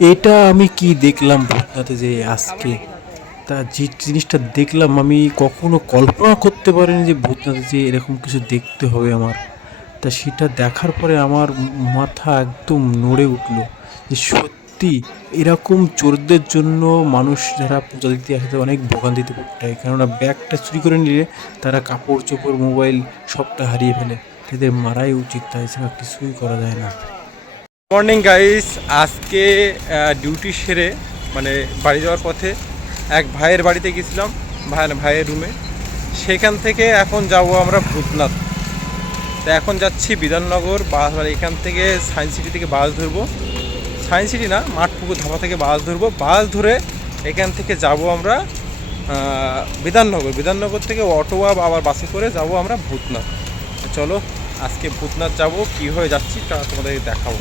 এটা আমি কি দেখলাম ভূতনাথে যে আজকে, তা যে জিনিসটা দেখলাম আমি কখনো কল্পনা করতে পারিনি যে ভূতনাথে যে এরকম কিছু দেখতে হবে আমার। তা সেটা দেখার পরে আমার মাথা একদম নড়ে উঠলো যে সত্যি এরকম চোরদের জন্য মানুষ যারা পূজা দিতে আসে অনেক ভোগান্তিতে পড়তে হয়, কেননা ব্যাগটা চুরি করে নিলে তারা কাপড় চোপড় মোবাইল সবটা হারিয়ে ফেলে। তাদের মারাই উচিত, তাই ছাড়া কিছুই করা যায় না। মর্নিং গাইস, আজকে ডিউটি সেরে মানে বাড়ি যাওয়ার পথে এক ভাইয়ের বাড়িতে গেছিলাম, ভাইয়ের রুমে। সেখান থেকে এখন যাব আমরা ভূতনাথ। তো এখন যাচ্ছি বিধাননগর বাস, মানে এখান থেকে সায়েন্স সিটি থেকে বাস ধরবো। সায়েন্স সিটি না, মাঠপুকুর ধাবা থেকে বাস ধরবো। বাস ধরে এখান থেকে যাব আমরা বিধাননগর থেকে অটো বা আবার বাসে করে যাব আমরা ভূতনাথ। চলো আজকে ভূতনাথ যাব, কীভাবে যাচ্ছি তা তোমাদের দেখাবো।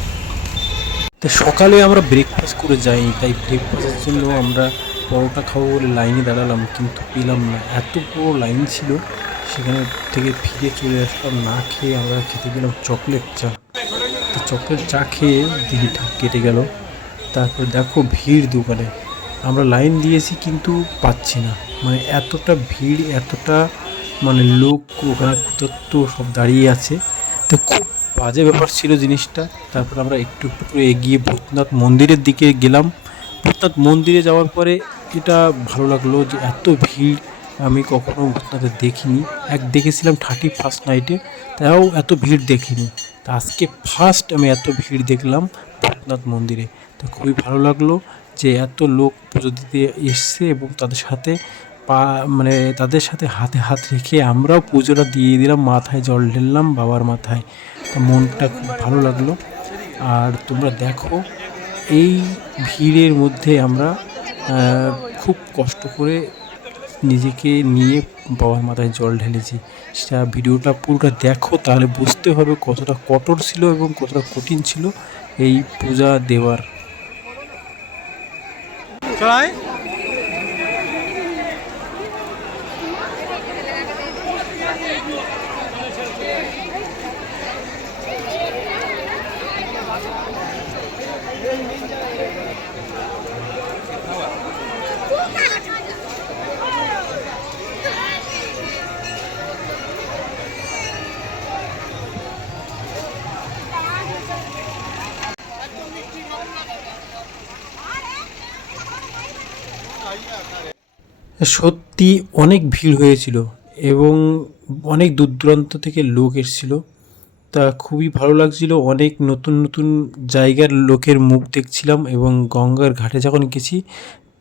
তো সকালে আমরা ব্রেকফাস্ট করে যাই, তাই ব্রেকফাস্টের জন্য আমরা পরোটা খাবো বলে লাইনে দাঁড়ালাম, কিন্তু পেলাম না, এত বড় লাইন ছিল। সেখানে থেকে ফিরে চলে আসলাম না খেয়ে। আমরা খেতে গেলাম চকলেট চা। তো চকলেট চা খেয়ে দিনটা কেটে গেল। তারপর দেখো ভিড় দোকানে, আমরা লাইন দিয়েছি কিন্তু পাচ্ছি না, মানে এতটা ভিড়, এতটা মানে লোক ওখানে ক্ষুধার্ত সব দাঁড়িয়ে আছে। তো খুব বাজে ব্যাপার ছিল জিনিসটা। তারপর আমরা একটু একটু করে এগিয়ে ভূতনাথ মন্দিরের দিকে গেলাম। ভূতনাথ মন্দিরে যাওয়ার পরে এটা ভালো লাগলো যে এত ভিড় আমি কখনো ভূতনাথে দেখিনি। দেখেছিলাম 31st নাইটে, তাও এত ভিড় দেখিনি। তা আজকে ফার্স্ট আমি এত ভিড় দেখলাম ভূতনাথ মন্দিরে। তো খুবই ভালো লাগলো যে এত লোক পুজো দিতে এসছে এবং তাদের সাথে মানে তাদের সাথে হাতে হাত রেখে আমরাও পুজোটা দিয়ে দিলাম, মাথায় জল ঢেললাম বাবার মাথায়। তো মনটা খুব ভালো লাগলো। আর তোমরা দেখো এই ভিড়ের মধ্যে আমরা খুব কষ্ট করে নিজেকে নিয়ে বাবার মাথায় জল ঢেলেছি। সেটা ভিডিওটা পুরোটা দেখো, তাহলে বুঝতে হবে কতটা কঠোর ছিল এবং কতটা কঠিন ছিল এই পূজা দেওয়ার। চলাই সত্যি অনেক ভিড় হয়েছিল এবং অনেক দূর দূরান্ত থেকে লোক এসেছিল। তা খুবই ভালো লাগছিল, অনেক নতুন নতুন জায়গার লোকের মুখ দেখছিলাম। এবং গঙ্গার ঘাটে যখন গেছি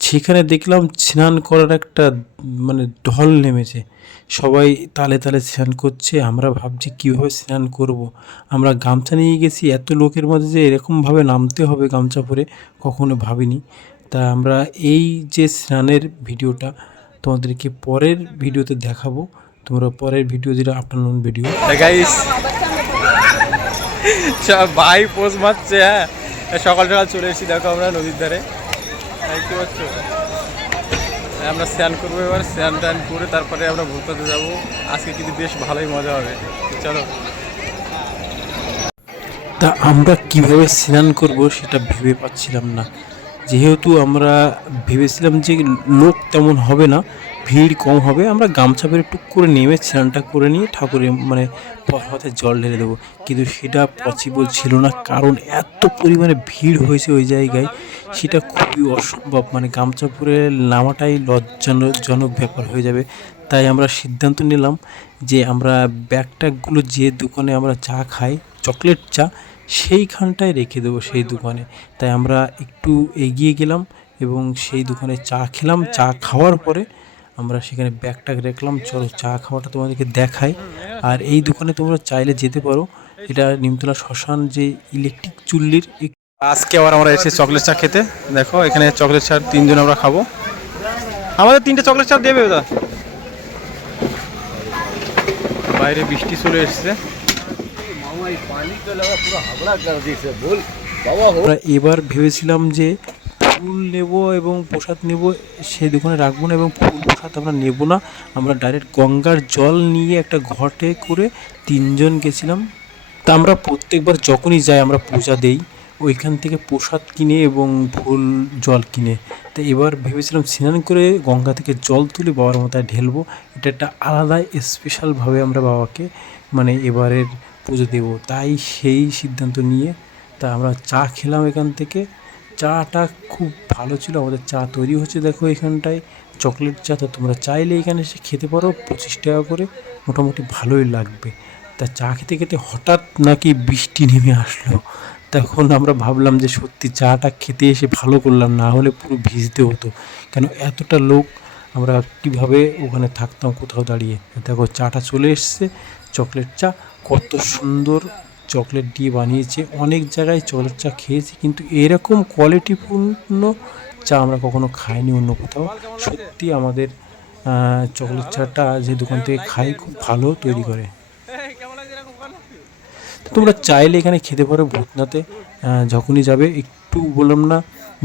সেখানে দেখলাম স্নান করার একটা মানে ঢল নেমেছে, সবাই তালে তালে স্নান করছে। আমরা ভাবছি কীভাবে স্নান করব। আমরা গামছা নিয়ে গেছি, এত লোকের মাঝে যে এরকমভাবে নামতে হবে গামছা পরে কখনো ভাবিনি। তা আমরা এই যে স্নানের ভিডিওটা তোমাদেরকে পরের ভিডিওতে দেখাবো। তোমরা পরের ভিডিও, যেটা আফটারনুন ভিডিও। গাইস, ভাই পোজ মারছে। হ্যাঁ, সকাল সকাল চলে এসেছি, দেখো আমরা নদীর ধারে, দেখতে পাচ্ছ। আমরা স্নান করবো, এবার স্নান টান করে তারপরে আমরা ভূতনাথে যাবো। আজকে কিন্তু বেশ ভালোই মজা হবে, চলো। তা আমরা কিভাবে স্নান করব সেটা ভেবে পাচ্ছিলাম না, যেহেতু আমরা ভেবেছিলাম যে লোক তেমন হবে না, ভিড় কম হবে, আমরা গামছা পরে টুক করে নেমে স্নানটা করে নিয়ে ঠাকুরের মানে মাথায় জল ঢেলে দেবো। কিন্তু সেটা পসিবল ছিল না, কারণ এত পরিমাণে ভিড় হয়েছে ওই জায়গায়, সেটা খুবই অসম্ভব। মানে গামছা পরে নামাটাই লজ্জাজনক ব্যাপার হয়ে যাবে। তাই আমরা সিদ্ধান্ত নিলাম যে আমরা ব্যাগট্যাগগুলো যে দোকানে আমরা চা খাই, চকলেট চা, সেইখানটায় রেখে দেবো সেই দোকানে। তাই আমরা একটু এগিয়ে গেলাম এবং সেই দোকানে চা খেলাম। চা খাওয়ার পরে আমরা সেখানে ব্যাগট্যাগ রাখলাম। চলো চা খাওয়াটা তোমাদেরকে দেখাই। আর এই দোকানে তোমরা চাইলে যেতে পারো, এটা নিমতলা শ্মশান যে ইলেকট্রিক চুল্লির। আজকে আবার আমরা এসেছি চকলেট চা খেতে। দেখো এখানে চকলেট চা 3 জন আমরা খাবো। আমাদের 3টে চকলেট চা দেবে দাদা। বাইরে বৃষ্টি চলে এসছে। আমরা এবার ভেবেছিলাম যে ফুল নেব এবং প্রসাদ নেব, সেই দোকানে রাখবো না এবং ফুল প্রসাদ আমরা নেব না। আমরা ডাইরেক্ট গঙ্গার জল নিয়ে একটা ঘটে করে 3 জন গেছিলাম। তা আমরা প্রত্যেকবার যখনই যাই আমরা পূজা দেই, ওইখান থেকে প্রসাদ কিনে এবং ফুল জল কিনে। তো এবার ভেবেছিলাম স্নান করে গঙ্গা থেকে জল তুলে বাবার মাথায় ঢেলবো। এটা একটা আলাদা স্পেশালভাবে আমরা বাবাকে মানে এবারের পুজো দেবো, তাই সেই সিদ্ধান্ত নিয়ে তা আমরা চা খেলাম এখান থেকে। চাটা খুব ভালো ছিল, আমাদের চা তৈরি হচ্ছে দেখো এখানটায়, চকলেট চা। তো তোমরা চাইলে এখানে এসে খেতে পারো, 25 টাকা করে, মোটামুটি ভালোই লাগবে। তা চা খেতে খেতে হঠাৎ নাকি বৃষ্টি নেমে আসলো। তখন আমরা ভাবলাম যে সত্যি চাটা খেতে এসে ভালো করলাম, না হলে পুরো ভিজতে হতো, কেন এতটা লোক আমরা কীভাবে ওখানে থাকতাম কোথাও দাঁড়িয়ে। দেখো চাটা চলে এসছে, চকলেট চা, কত সুন্দর চকলেট দিয়ে বানিয়েছে। অনেক জায়গায় চকলেট চা খেয়েছি, কিন্তু এরকম কোয়ালিটিপূর্ণ চা আমরা কখনো খাইনি অন্য কোথাও। সত্যি আমাদের চকলেট চাটা যে দোকান থেকে খাই খুব ভালো তৈরি করে। তোমরা চাইলে এখানে খেতে পারো ভূতনাথে। যখনই যাবে একটু বললাম না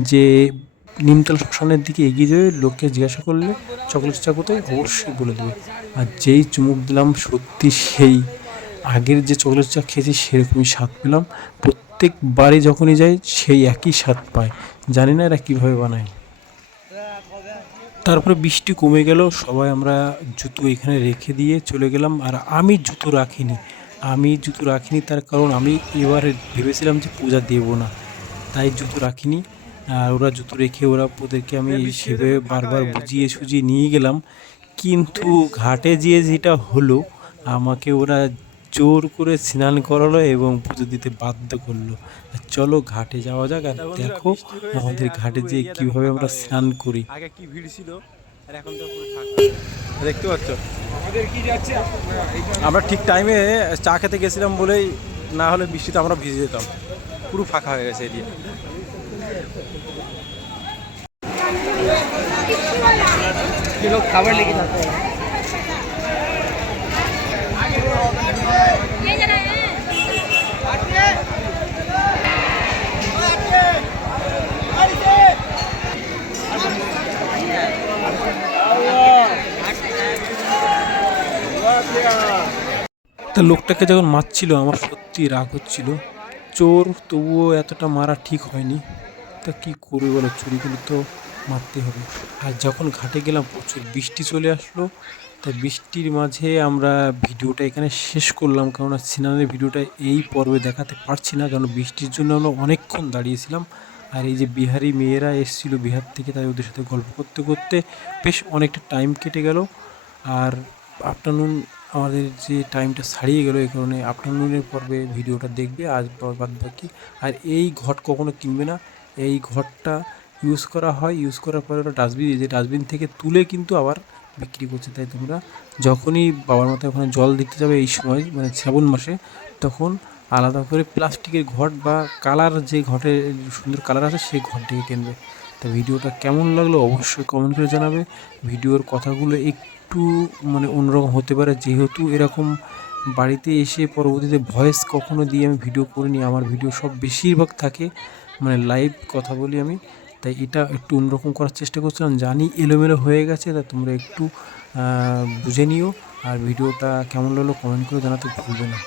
যে নিমতলা শ্মশানের দিকে এগিয়ে যাবে, লোককে জিজ্ঞাসা করলে চকলেট চা কোথায় অবশ্যই বলে দেবে। আর যেই চুমুক দিলাম সত্যি সেই আগের যে চকলেট চা খেয়েছি সেরকমই স্বাদ পেলাম। প্রত্যেকবারই যখনই যাই সেই একই স্বাদ পাই, জানি না এরা কীভাবে বানায়। তারপরে বৃষ্টি কমে গেল, সবাই আমরা জুতো এখানে রেখে দিয়ে চলে গেলাম। আর আমি জুতো রাখিনি, তার কারণ আমি এবারে ভেবেছিলাম যে পূজা দেবো না, তাই জুতো রাখিনি। আর ওরা জুতো রেখে ওদেরকে আমি সেভাবে বারবার বুঝিয়ে সুঝিয়ে নিয়ে গেলাম, কিন্তু ঘাটে যেয়ে যেটা হলো, আমাকে ওরা জোর করে স্নান করালো এবং পুজো দিতে বাধ্য করলো। চলো ঘাটে যাওয়া যাক আর দেখো আমাদের ঘাটে যেয়ে কীভাবে আমরা স্নান করি। আগে কি ভিড় ছিল আর এখন তো পুরো ফাঁকা দেখতে পাচ্ছ। আমরা ঠিক টাইমে চা খেতে গেছিলাম বলেই, না হলে বৃষ্টিতে আমরা ভিজে যেতাম। পুরো ফাঁকা হয়ে গেছে এরিয়া। খাবার লেগে যাচ্ছে। তা লোকটাকে যখন মারছিল আমার সত্যি রাগ হচ্ছিল। চোর, তবুও এতটা মারা ঠিক হয়নি। তা কী করবে বলো, চুরি করলে তো মারতে হবে। আর যখন ঘাটে গেলাম প্রচুর বৃষ্টি চলে আসলো, তাই বৃষ্টির মাঝে আমরা ভিডিওটা এখানে শেষ করলাম, কারণ স্নানের ভিডিওটা এই পর্বে দেখাতে পারছি না, কারণ বৃষ্টির জন্য আমরা অনেকক্ষণ দাঁড়িয়েছিলাম। আর এই যে বিহারি মেয়েরা এসেছিলো বিহার থেকে, তাই ওদের সাথে গল্প করতে করতে বেশ অনেকটা টাইম কেটে গেল। আর আফটারনুন আমাদের যে টাইমটা ছাড়িয়ে গেলো, এই কারণে আফটারনুনের পর্বে ভিডিওটা দেখবে আজ বাদ বাকি। আর এই ঘট কখনো কিনবে না, এই ঘরটা ইউজ করার পরে ওরা ডাস্টবিন থেকে তুলে কিন্তু আবার বিক্রি করছে। তাই তোমরা যখনই বাবার মাথায় ওখানে জল দিতে যাবে এই সময়, মানে শ্রাবণ মাসে, তখন আলাদা করে প্লাস্টিকের ঘট বা কালার, যে ঘটের সুন্দর কালার আছে সেই ঘরটিকে কিনবে। তা ভিডিওটা কেমন লাগলো অবশ্যই কমেন্ট করে জানাবে। ভিডিওর কথাগুলো একটু মানে অন্যরকম হতে পারে, যেহেতু এরকম বাড়িতে এসে পরবর্তীতে ভয়েস কখনো দিয়ে আমি ভিডিও করিনি। আমার ভিডিও সব বেশিরভাগ থাকে মানে লাইভ কথা বলি আমি, তাই এটা একটু অন্যরকম করার চেষ্টা করছিলাম। জানি এলোমেলো হয়ে গেছে, তা তোমরা একটু বুঝে নিও। আর ভিডিওটা কেমন লাগলো কমেন্ট করে জানাতে ভুলবে না।